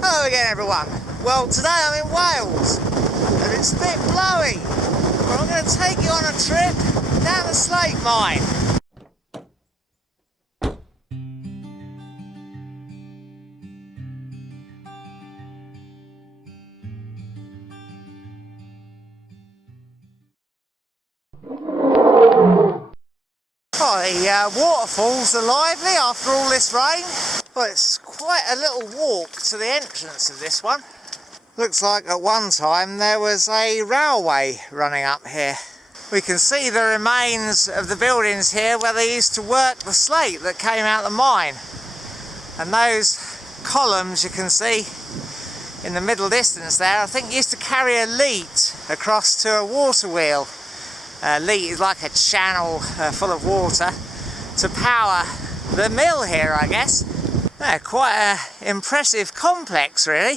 Hello again everyone. Well, today I'm in Wales and it's a bit blowy, but I'm going to take you on a trip down the Slate mine. Oh, the waterfalls are lively after all this rain. Well, it's quite a little walk to the entrance of this one. Looks like at one time there was a railway running up here. We can see the remains of the buildings here where they used to work the slate that came out of the mine. And those columns you can see in the middle distance there, I think used to carry a leat across to a water wheel. Leat is like a channel full of water to power the mill here, I guess. Quite an impressive complex, really.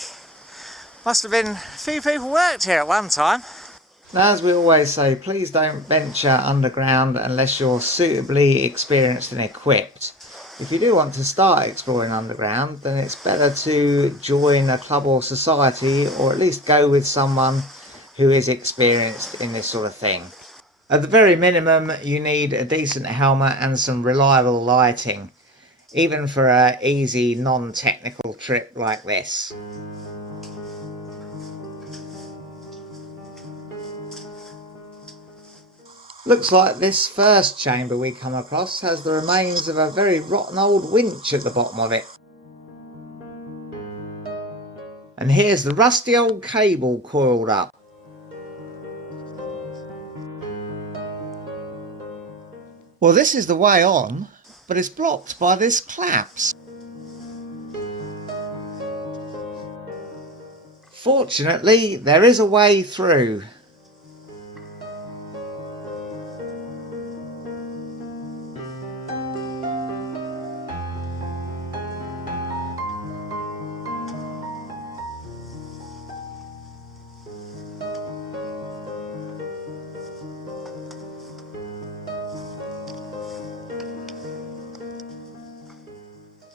Must have been a few people worked here at one time. Now, as we always say, please don't venture underground unless you're suitably experienced and equipped. If you do want to start exploring underground, then it's better to join a club or society, or at least go with someone who is experienced in this sort of thing. At the very minimum, you need a decent helmet and some reliable lighting, even for an easy, non-technical trip like this. Looks like this first chamber we come across has the remains of a very rotten old winch at the bottom of it. And here's the rusty old cable coiled up. Well, this is the way on, but it's blocked by this collapse. Fortunately, there is a way through.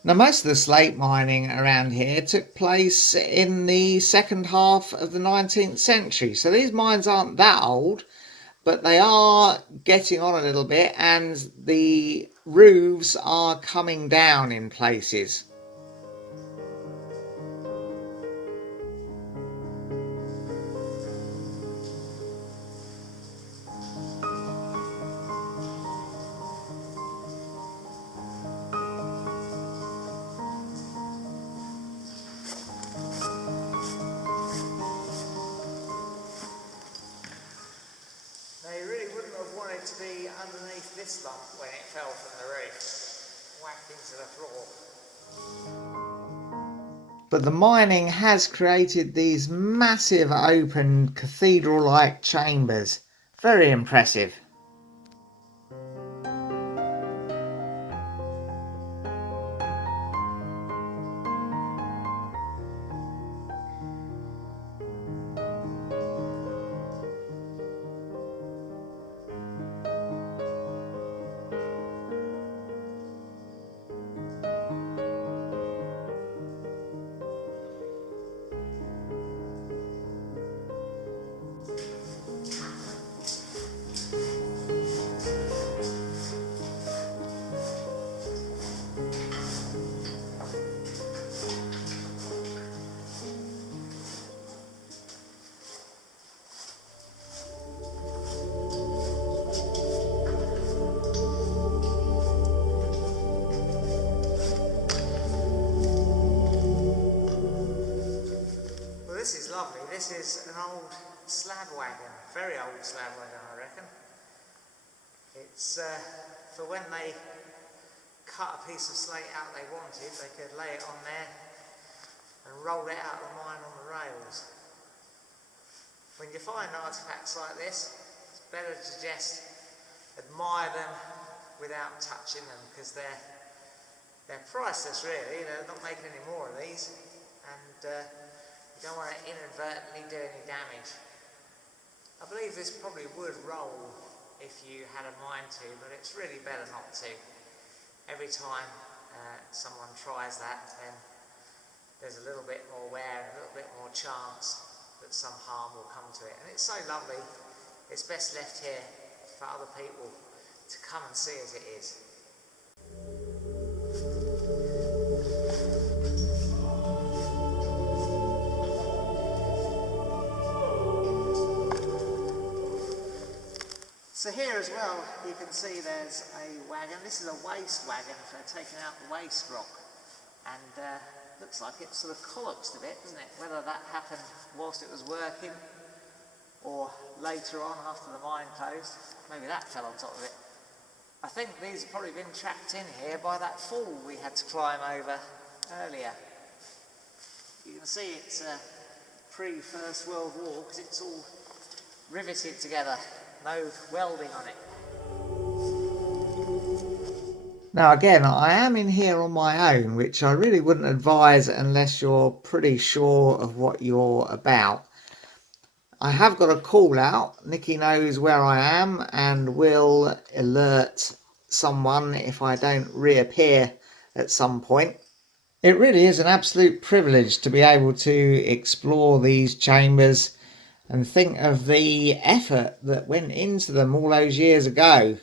Now, most of the slate mining around here took place in the second half of the 19th century. So these mines aren't that old, but they are getting on a little bit and the roofs are coming down in places. To be underneath this lump when it fell from the roof, whacked into the floor. But the mining has created these massive open cathedral-like chambers. Very impressive. This is lovely. This is an old slab wagon, very old slab wagon, I reckon. It's for when they cut a piece of slate out they wanted, they could lay it on there and roll it out of the mine on the rails. When you find artefacts like this, it's better to just admire them without touching them, because they're priceless, really. They're not making any more of these, and you don't want to inadvertently do any damage. I believe this probably would roll if you had a mind to, but it's really better not to. Every time someone tries that, then there's a little bit more wear and a little bit more chance that some harm will come to it. And it's so lovely, it's best left here for other people to come and see as it is. So here as well, you can see there's a wagon. This is a waste wagon for taking out the waste rock. And looks like it sort of collapsed a bit, doesn't it? Whether that happened whilst it was working or later on after the mine closed, maybe that fell on top of it. I think these have probably been trapped in here by that fall we had to climb over earlier. You can see it's pre-First World War because it's all riveted together, no welding on it. Now again, I am in here on my own, which I really wouldn't advise unless you're pretty sure of what you're about. I have got a call out. Nikki knows where I am and will alert someone if I don't reappear at some point. It really is an absolute privilege to be able to explore these chambers and think of the effort that went into them all those years ago.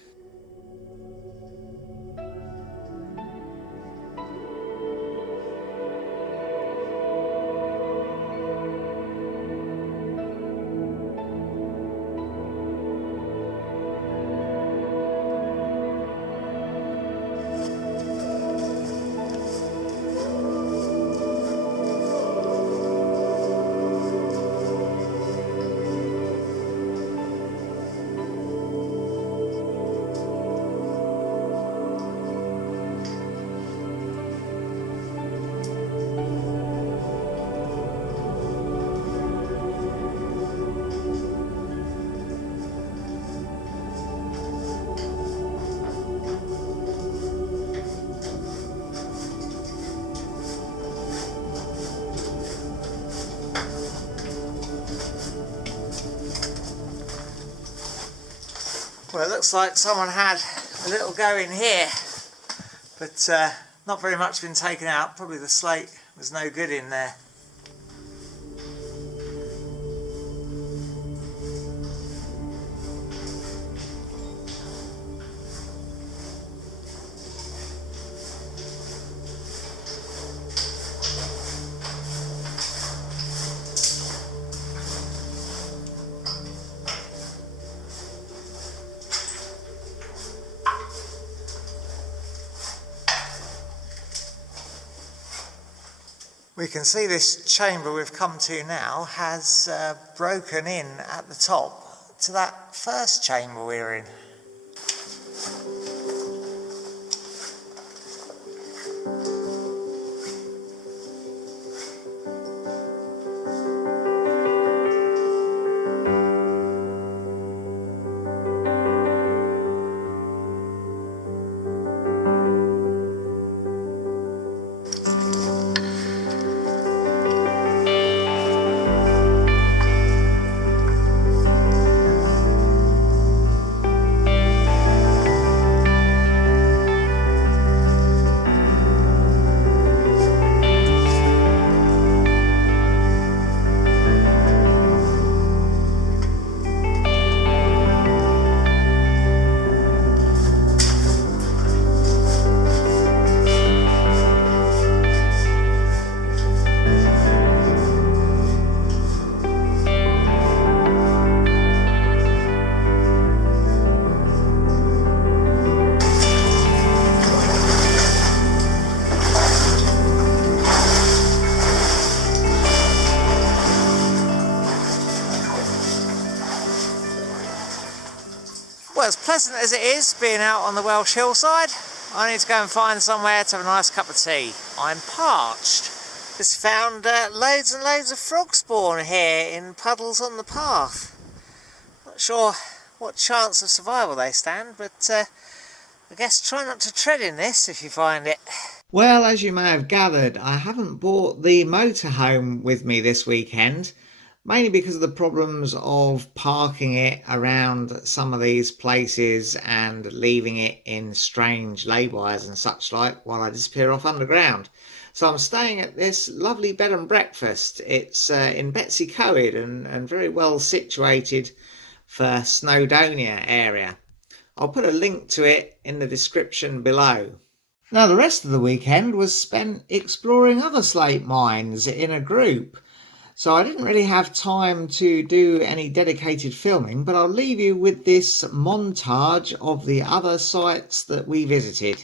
Well, it looks like someone had a little go in here, but not very much been taken out. Probably the slate was no good in there. We can see this chamber we've come to now has broken in at the top to that first chamber we were in. Well, as pleasant as it is being out on the Welsh hillside, I need to go and find somewhere to have a nice cup of tea. I'm parched. Just found loads and loads of frog spawn here in puddles on the path. Not sure what chance of survival they stand, but I guess try not to tread in this if you find it. Well, as you may have gathered, I haven't brought the motorhome with me this weekend, mainly because of the problems of parking it around some of these places and leaving it in strange lay-bys and such like while I disappear off underground. So I'm staying at this lovely bed and breakfast. It's in Betsy Coed and very well situated for Snowdonia area. I'll put a link to it in the description below. Now the rest of the weekend was spent exploring other slate mines in a group. So I didn't really have time to do any dedicated filming, but I'll leave you with this montage of the other sites that we visited.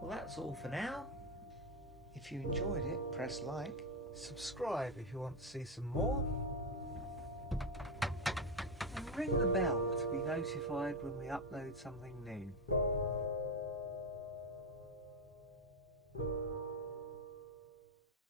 Well, that's all for now. If you enjoyed it, press like. Subscribe if you want to see some more. And ring the bell to be notified when we upload something new.